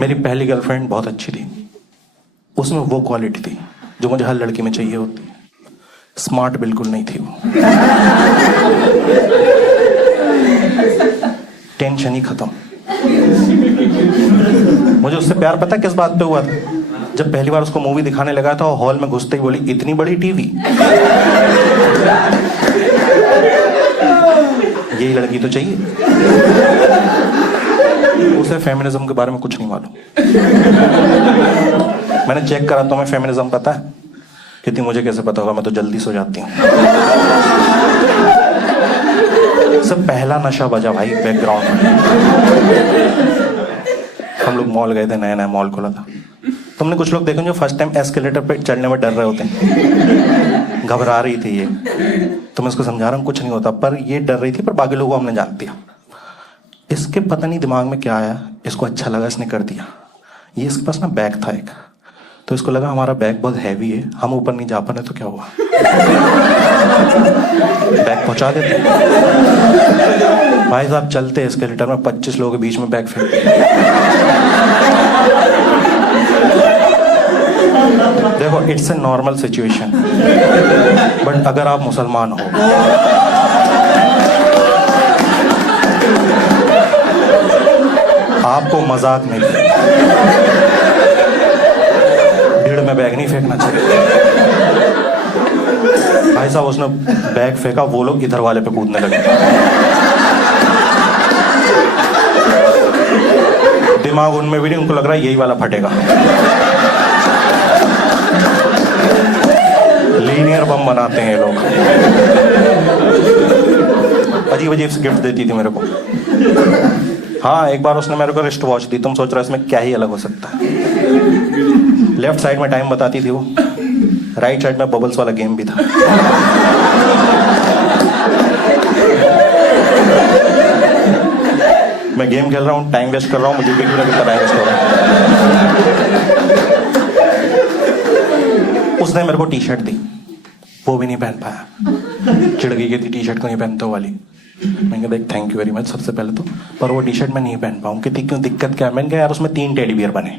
मेरी पहली गर्लफ्रेंड बहुत अच्छी थी, उसमें वो क्वालिटी थी जो मुझे हर लड़की में चाहिए होती है। स्मार्ट बिल्कुल नहीं थी वो, टेंशन ही खत्म। मुझे उससे प्यार पता किस बात पे हुआ था? जब पहली बार उसको मूवी दिखाने लगा था, हॉल में घुसते ही बोली, इतनी बड़ी टीवी। यही लड़की तो चाहिए। उसे फेमिनिज्म के बारे में कुछ नहीं मालूम। मैंने चेक करा, तुम्हें फेमिनिज्म पता है? कहती मुझे कैसे पता होगा, मैं तो जल्दी सो जाती हूँ। सब पहला नशा बजा भाई बैकग्राउंड में। हम लोग मॉल गए थे, नया नया मॉल खोला था। तुमने कुछ लोग देखे जो फर्स्ट टाइम एस्केलेटर पे चढ़ने में डर रहे होते हैं, घबरा रही थी ये। तो मैं उसको समझा रहा हूँ कुछ नहीं होता, पर ये डर रही थी, पर बाकी लोगों को हमने जान दिया। इसके पता नहीं दिमाग में क्या आया, इसको अच्छा लगा, इसने कर दिया। ये इसके पास ना बैग था एक, तो इसको लगा हमारा बैग बहुत हैवी है, हम ऊपर नहीं जा पा रहे, तो क्या हुआ, बैग पहुंचा देते। भाई साहब चलते एस्केलेटर में 25 लोगों के बीच में बैग फेंक। देखो, it's a normal situation, but अगर आप मुसलमान हो, आपको मजाक नहीं, भीड़ में बैग नहीं फेंकना चाहिए। भाई साहब उसने बैग फेंका, वो लोग इधर वाले पे कूदने लगे। दिमाग उनमें भी नहीं, उनको लग रहा है यही वाला फटेगा। लीनियर बम बनाते हैं ये लोग। अजीब अजीब सी गिफ्ट देती थी मेरे को। हाँ, एक बार उसने मेरे को रिस्ट वॉच दी। तुम सोच रहे हो इसमें क्या ही अलग हो सकता है। लेफ्ट साइड में टाइम बताती थी वो, राइट साइड में बबल्स वाला गेम भी था। मैं गेम खेल रहा हूँ, टाइम वेस्ट कर रहा हूँ, मुझे भी कितना टाइम वेस्ट हो रहा है। उसने मेरे को टी शर्ट दी, वो भी नहीं पहन पाया। चिढ़ गई, थी टी शर्ट को नहीं पहनते वाली। मैंने कहा देख थैंक यू वेरी मच सबसे पहले तो, पर वो टी शर्ट मैं नहीं पहन पाऊँ। कहती क्यों, दिक्कत क्या है? मैंने कहा यार उसमें 3 टेडी बियर बने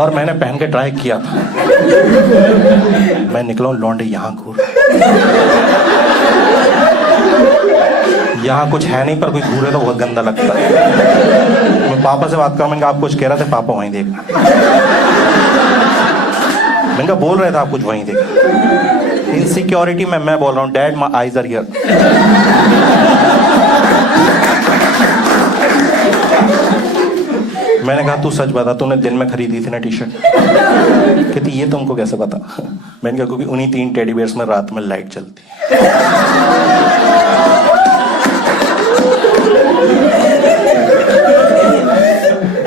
और मैंने पहन के ट्राई किया था। मैं निकला हूँ लौंडे यहाँ घूर, यहाँ कुछ है नहीं, पर कोई घूरे तो बहुत गंदा लगता है। मैं पापा से बात करा, मैंने कहा आप कुछ कह रहे थे? पापा वहीं देखना। मैंने कहा बोल रहे थे आप कुछ, वहीं देखना। इनसिक्योरिटी में मैं बोल रहा हूँ dad my eyes are here. मैंने कहा तू सच बता, तूने दिन में खरीदी थी ना टी शर्ट? कहती ये तुमको कैसे पता? मैंने कहा क्योंकि उन्हीं 3 टेडी बियर्स में रात में लाइट चलती है।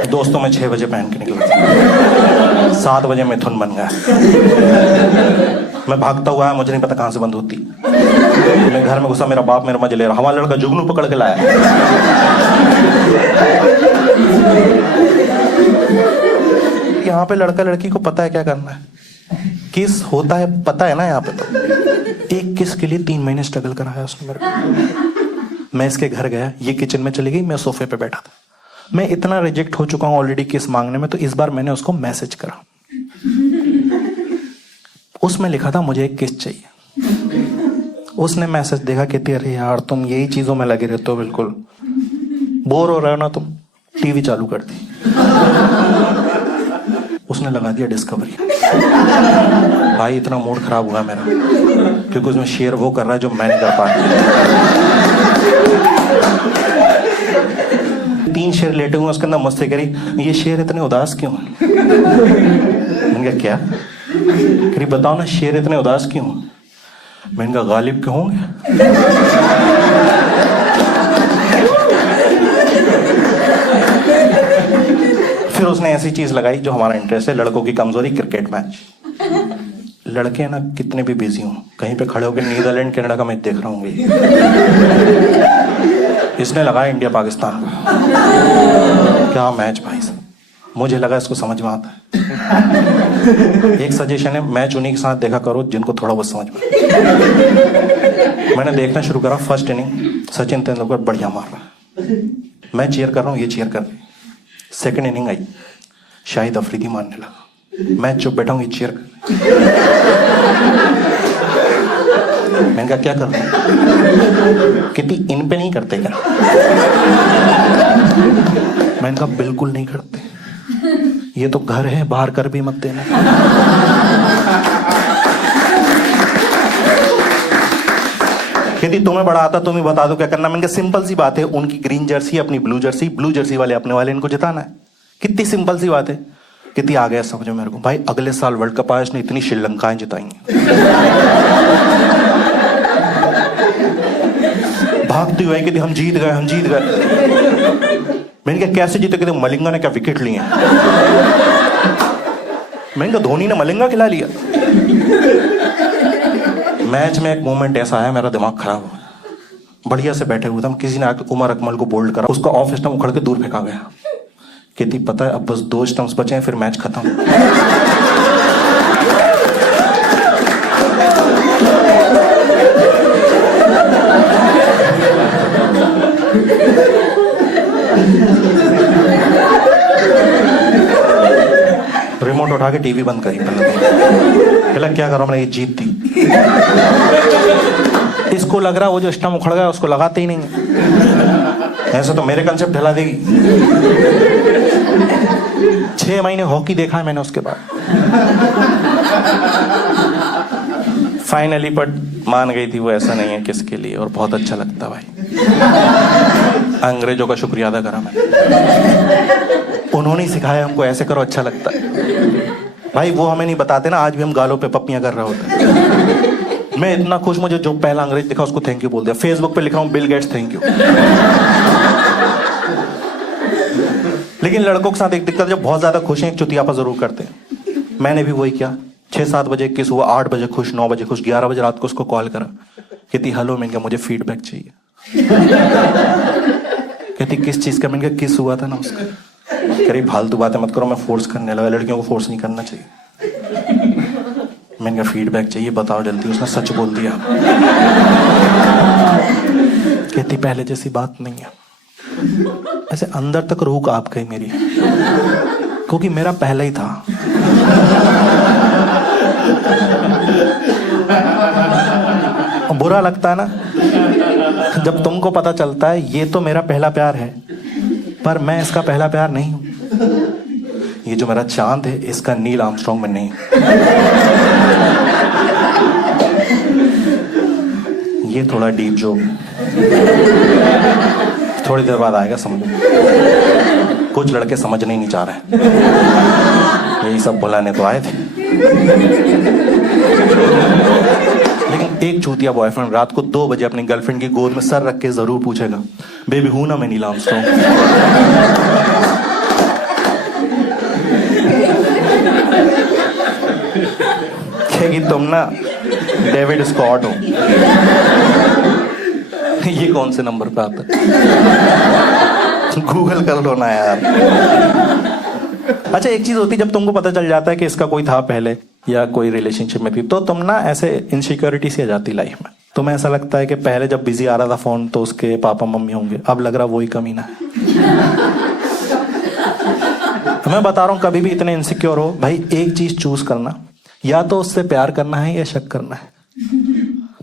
दोस्तों में 6 बजे पहन के निकला, 7 बजे मिथुन बन गया। मैं भागता हुआ, मुझे नहीं पता कहां से बंद होती। मैं घर में घुसा, मेरा बाप मेरा मजे ले रहा, हमारा लड़का जुगनू पकड़ के लाया। यहाँ पे लड़का लड़की को पता है क्या करना है, किस होता है पता है ना। यहाँ पे तो एक किस के लिए 3 महीने स्ट्रगल कराया उसने मेरे को। मैं इसके घर गया, ये किचन में चली गई, मैं सोफे पे बैठा था। मैं इतना रिजेक्ट हो चुका हूं ऑलरेडी किस मांगने में, तो इस बार मैंने उसको मैसेज करा। उसमें लिखा था मुझे एक किस चाहिए। उसने मैसेज देखा, कहती अरे यार तुम यही चीजों में लगे रहते हो, बिल्कुल बोर हो रहे हो ना तुम, टीवी चालू कर दी। उसने लगा दिया डिस्कवरी। भाई इतना मूड खराब हुआ मेरा, क्योंकि उसमें शेयर वो कर रहा है जो मैं नहीं कर पा रहा। 3 शेर लेटे हुए, उसके अंदर मस्ती करी, ये शेर इतने उदास क्यों? मैंने कहा क्या? करी बताओ ना शेर इतने उदास क्यों? मैंने कहा गालिब क्यों होंगे। फिर उसने ऐसी चीज लगाई जो हमारा इंटरेस्ट है, लड़कों की कमजोरी, क्रिकेट मैच। लड़के ना कितने भी बिजी हों, कहीं पे खड़े होकर नीदरलैंड कनाडा का मैच देख रहा हूँ। इसने लगाया इंडिया पाकिस्तान का। क्या मैच भाई साहब, मुझे लगा इसको समझ में आता है। एक सजेशन है, मैच उन्हीं के साथ देखा करो जिनको थोड़ा बहुत समझ में। मैंने देखना शुरू करा, फर्स्ट इनिंग सचिन तेंदुलकर बढ़िया मार रहा है, मैं चीयर कर रहा हूँ, ये चीयर कर रही। सेकंड इनिंग आई, शाहिद अफरीदी मारने लगा, मैं चुप बैठा हूँ, ये चीयर कर। मैंने कहा क्या कर रहे हैं? कितनी इन पे नहीं करते क्या? मैंने कहा बिल्कुल नहीं करते, ये तो घर है, बाहर कर भी मत देना। कहती तुम्हें बड़ा आता, तुम ही बता दो क्या करना। मैंने कहा सिंपल सी बात है, उनकी ग्रीन जर्सी अपनी ब्लू जर्सी, ब्लू जर्सी वाले अपने वाले, इनको जिताना है। कितनी सिंपल सी बात है। कितनी आ गया समझो मेरे को। भाई अगले साल वर्ल्ड कप आया, उसने इतनी श्रीलंकाएं जिताएंगी। भागती हुई कहती हम जीत गए, हम जीत गए। मैंने कहा कैसे जीते? कहते मलिंगा ने क्या विकेट लिए। मैंने कहा धोनी ने मलिंगा खिला लिया। मैच में एक मोमेंट ऐसा आया, मेरा दिमाग खराब हो गया। बढ़िया से बैठे हुए थे हम, किसी ने आकर उमर अकमल को बोल्ड करा, उसका ऑफ स्टंप उखड़ के दूर फेंका गया। कहती पता है अब बस 2 स्टंप्स बचे हैं, फिर मैच खत्म। रिमोट उठा के टीवी बंद करी। पहले क्या करो, मैंने ये जीत दी। इसको लग रहा वो जो स्टंप उखड़ गया उसको लगाते ही नहीं। ऐसे तो मेरे कंसेप्ट हिला देगी। 6 महीने हॉकी देखा है मैंने उसके बाद। फाइनली बट मान गई थी वो ऐसा नहीं है किसके लिए, और बहुत अच्छा लगता भाई। अंग्रेजों का शुक्रिया अदा करा मैंने, उन्होंने ही सिखाया हमको ऐसे करो, अच्छा लगता है भाई। वो हमें नहीं बताते ना, आज भी हम गालों पे पप्पियां कर रहे होते। मैं इतना खुश, मुझे जो पहला अंग्रेज दिखा उसको थैंक यू बोल दिया। फेसबुक पे लिख रहा हूँ बिल गेट्स थैंक यू। लेकिन लड़कों के साथ एक दिक्कत, जब बहुत ज्यादा खुश हैं एक चुतियापा जरूर करते हैं। मैंने भी वही किया। 6-7 बजे किस हुआ, 8 बजे खुश, 9 बजे खुश, 11 बजे रात को उसको कॉल करा। कहती हेलो, मैंने कहा मुझे फीडबैक चाहिए। कहती किस चीज का? मैंने कहा किस हुआ था ना उसका। कह रही फालतू बातें मत करो, मैं फोर्स करने लगा। लड़कियों को फोर्स नहीं करना चाहिए। मैंने कहा फीडबैक चाहिए, बताओ जल्दी। उसने सच बोल दिया। कहती पहले जैसी बात नहीं है। ऐसे अंदर तक रूह कांप गई मेरी, क्योंकि मेरा पहले ही था। बुरा लगता है ना जब तुमको पता चलता है ये तो मेरा पहला प्यार है, पर मैं इसका पहला प्यार नहीं हूं। ये जो मेरा चांद है इसका नील आर्मस्ट्रांग में नहीं। ये थोड़ा डीप जोक, थोड़ी देर बाद आएगा समझ में। कुछ लड़के समझने ही नहीं चाह रहे, यही सब बुलाने तो आए थे। लेकिन एक चूतिया बॉयफ्रेंड रात को 2 बजे अपनी गर्लफ्रेंड की गोद में सर रख के जरूर पूछेगा, बेबी हूं ना मैं नील आर्मस्ट्रांग। कहेगी तुम ना डेविड स्कॉट हो। ये कौन से नंबर पे आता है? गूगल कर लो ना यार। अच्छा एक चीज होती है, जब तुमको पता चल जाता है कि इसका कोई था पहले या कोई रिलेशनशिप में थी, तो तुम ना ऐसे इनसिक्योरिटी सी आ जाती लाइफ में। तुम्हें ऐसा लगता है कि पहले जब बिजी आ रहा था फोन तो उसके पापा मम्मी होंगे, अब लग रहा वही कमीना है। मैं बता रहा हूं कभी भी इतने इनसिक्योर हो भाई, एक चीज चूज करना, या तो उससे प्यार करना है या शक करना है।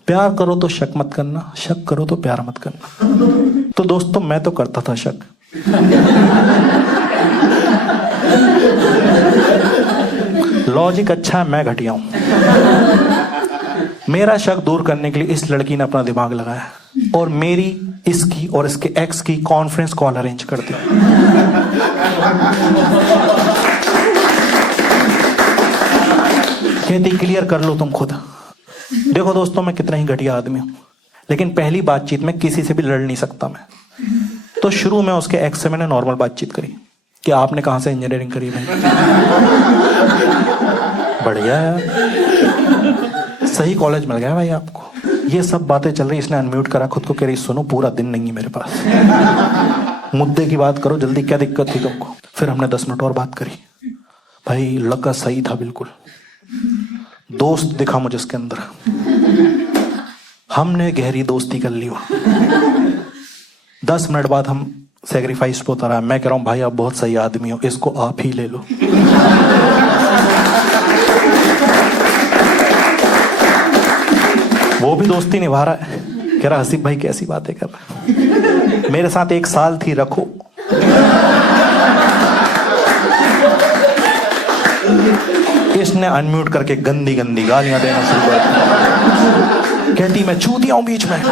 प्यार करो तो शक मत करना, शक करो तो प्यार मत करना। तो दोस्तों मैं तो करता था शक। लॉजिक अच्छा है, मैं घटिया हूं। मेरा शक दूर करने के लिए इस लड़की ने अपना दिमाग लगाया और मेरी, इसकी और इसके एक्स की कॉन्फ्रेंस कॉल अरेंज कर दी। कहती क्लियर कर लो तुम खुद। देखो दोस्तों मैं कितना ही घटिया आदमी हूं, लेकिन पहली बातचीत में किसी से भी लड़ नहीं सकता मैं। तो शुरू में उसके एक्स से मैंने नॉर्मल बातचीत करी कि आपने कहां से इंजीनियरिंग करी भाई। बढ़िया है, सही कॉलेज मिल गया भाई आपको। ये सब बातें चल रही, इसने अनम्यूट करा खुद को, कह रही सुनो पूरा दिन नहीं है मेरे पास, मुद्दे की बात करो जल्दी, क्या दिक्कत थी तुमको। फिर हमने 10 मिनट और बात करी। भाई लड़का सही था बिल्कुल, दोस्त दिखा मुझे उसके अंदर। हमने गहरी दोस्ती कर ली। 10 मिनट बाद हम सेक्रीफाइस पे उतरा है। मैं कह रहा हूँ भाई आप बहुत सही आदमी हो, इसको आप ही ले लो। वो भी दोस्ती निभा रहा है, कह रहा हसीब भाई कैसी बातें कर रहा है, मेरे साथ 1 साल थी, रखो। इसने अनम्यूट करके गंदी गंदी गालियां देना शुरू कर दी। कहती मैं चूतिया हूं बीच में,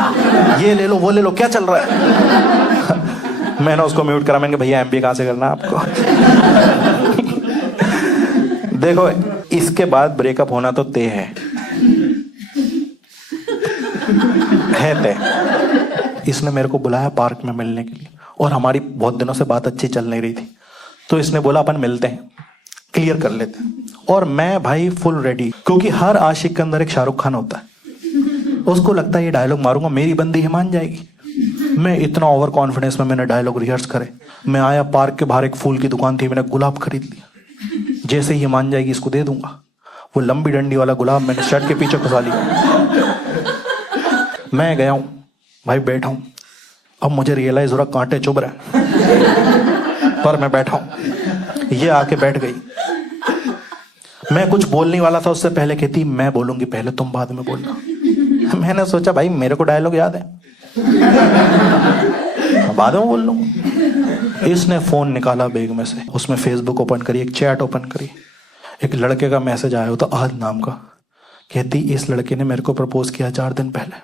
ये ले लो वो ले लो, क्या चल रहा है। मैंने उसको म्यूट करा, मैंने कहा भैया एमबीए कहां से करना है आपको। देखो इसके बाद ब्रेकअप होना तो तय है तय। इसने मेरे को बुलाया पार्क में मिलने के लिए, और हमारी बहुत दिनों से बात अच्छी चल नहीं रही थी, तो इसने बोला अपन मिलते हैं, क्लियर कर लेते हैं। और मैं भाई फुल रेडी, क्योंकि हर आशिक के अंदर एक शाहरुख खान होता है। उसको लगता है ये डायलॉग मारूंगा मेरी बंदी ही मान जाएगी। मैं इतना ओवर कॉन्फिडेंस में मैंने डायलॉग रिहर्स करे। मैं आया, पार्क के बाहर एक फूल की दुकान थी, मैंने गुलाब खरीद लिया। जैसे ही मान जाएगी इसको दे दूंगा। वो लंबी डंडी वाला गुलाब मैंने शर्ट के पीछे फंसा लिया। मैं गया हूं भाई, बैठा हूं। अब मुझे रियलाइज हो रहा कांटे चुभ रहे, पर मैं बैठा हूं। ये आके बैठ गई। मैं कुछ बोलने वाला था उससे पहले, कहती मैं बोलूंगी पहले, तुम बाद में बोलना। मैंने सोचा भाई मेरे को डायलॉग याद है, बाद में बोल लूंगा। इसने फोन निकाला बैग में से, उसमें फेसबुक ओपन करी, एक चैट ओपन करी, एक लड़के का मैसेज आया होता आहद नाम का। कहती इस लड़के ने मेरे को प्रपोज किया 4 दिन पहले।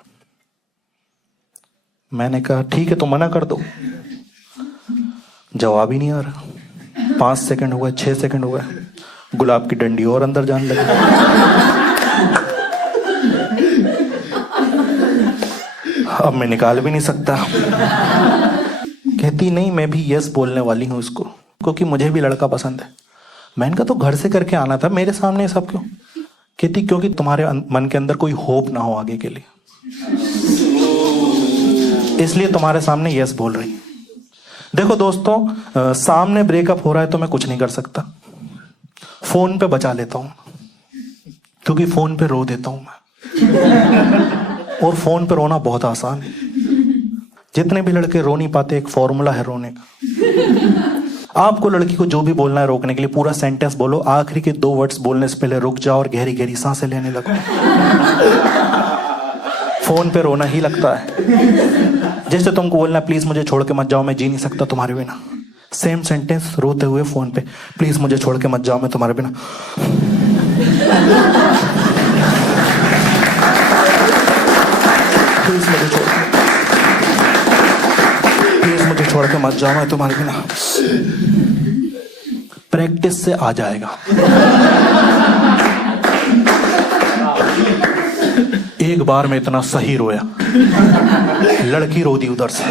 मैंने कहा ठीक है तो मना कर दो। जवाब ही नहीं आ रहा। 5 सेकंड हुआ, 6 सेकंड हुआ, गुलाब की डंडी और अंदर जाने लगी। अब मैं निकाल भी नहीं सकता। कहती नहीं मैं भी यस बोलने वाली हूं उसको, क्योंकि मुझे भी लड़का पसंद है। मैंने कहा तो घर से करके आना था, मेरे सामने सब क्यों। कहती क्योंकि तुम्हारे मन के अंदर कोई होप ना हो आगे के लिए, इसलिए तुम्हारे सामने यस बोल रही। देखो दोस्तों, सामने ब्रेकअप हो रहा है तो मैं कुछ नहीं कर सकता, फोन पे बचा लेता हूं, क्योंकि फोन पे रो देता हूं मैं। और फोन पे रोना बहुत आसान है। जितने भी लड़के रो नहीं पाते, एक फॉर्मूला है रोने का। आपको लड़की को जो भी बोलना है रोकने के लिए, पूरा सेंटेंस बोलो, आखिरी के 2 वर्ड्स बोलने से पहले रुक जाओ और गहरी गहरी सांसें लेने लगो। फोन पे रोना ही लगता है। जैसे तुमको बोलना प्लीज मुझे छोड़ के मत जाओ, मैं जी नहीं सकता तुम्हारे बिना। सेम सेंटेंस रोते हुए फोन पे, प्लीज मुझे छोड़ के मत जाओ, मैं तुम्हारे बिना। प्लीज मुझे छोड़ के मत जाओ, मैं तुम्हारे बिना। प्रैक्टिस से आ जाएगा। एक बार में इतना सही रोया, लड़की रो दी उधर से,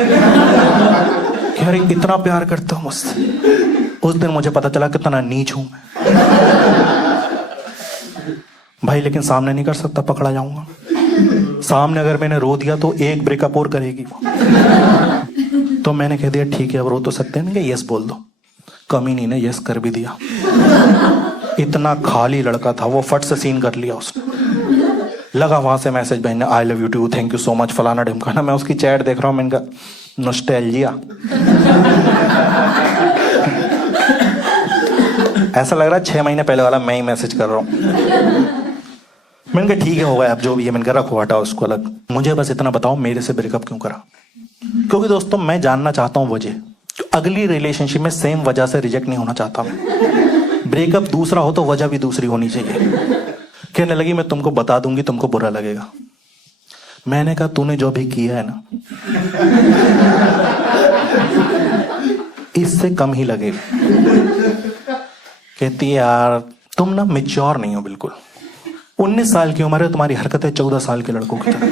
कह रही इतना प्यार करता हूं मुझसे। उस दिन मुझे पता चला कितना नीच हूं मैं भाई। लेकिन सामने नहीं कर सकता, पकड़ा जाऊंगा। सामने अगर मैंने रो दिया तो एक ब्रेकअप और करेगी वो। तो मैंने कह दिया ठीक है अब रो तो सकते हैं, यस बोल दो। कमी नहीं ने यस कर भी दिया। इतना खाली लड़का था वो, फट से सीन कर लिया उसने। लगा वहां से मैसेज भेजने, I love you too, thank you so much, फलाना ढिमकाना। मैं उसकी चैट देख रहा हूं, मैंने कहा नॉस्टैल्जिया। ऐसा लग रहा है 6 महीने पहले वाला मैं ही मैसेज कर रहा हूं। मैंने कहा ठीक है होगा अब जो भी है। मैंने कहा रखो हटाओ उसको अलग, मुझे बस इतना बताओ मेरे से ब्रेकअप क्यों करा। क्योंकि दोस्तों मैं जानना चाहता हूं वजह, अगली रिलेशनशिप में सेम वजह से रिजेक्ट नहीं होना चाहता मैं। ब्रेकअप दूसरा हो तो वजह भी दूसरी होनी चाहिए। कहने लगी मैं तुमको बता दूंगी, तुमको बुरा लगेगा। मैंने कहा तूने जो भी किया है ना, इससे कम ही लगेगा। कहती है यार तुम ना मैच्योर नहीं हो बिल्कुल। 19 साल की उम्र है, तुम्हारी हरकतें 14 साल के लड़कों की तरह।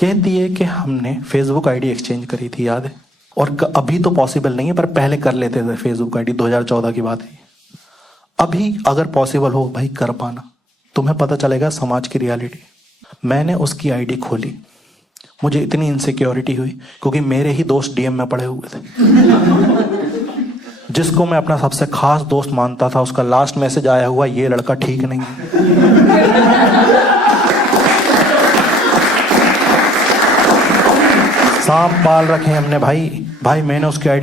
कहती है कि हमने फेसबुक आईडी एक्सचेंज करी थी, याद है? और अभी तो पॉसिबल नहीं है, पर पहले कर लेते थे फेसबुक आईडी। 2014 की बात है। अभी अगर पॉसिबल हो भाई कर पाना, तुम्हें पता चलेगा समाज की रियलिटी। मैंने उसकी आईडी खोली, मुझे इतनी इनसिक्योरिटी हुई क्योंकि मेरे ही दोस्त डीएम में पड़े हुए थे। जिसको मैं अपना सबसे खास दोस्त मानता था, उसका लास्ट मैसेज आया हुआ ये लड़का ठीक नहीं। सांप पाल रखे हमने भाई। मैंने उसकी आईडी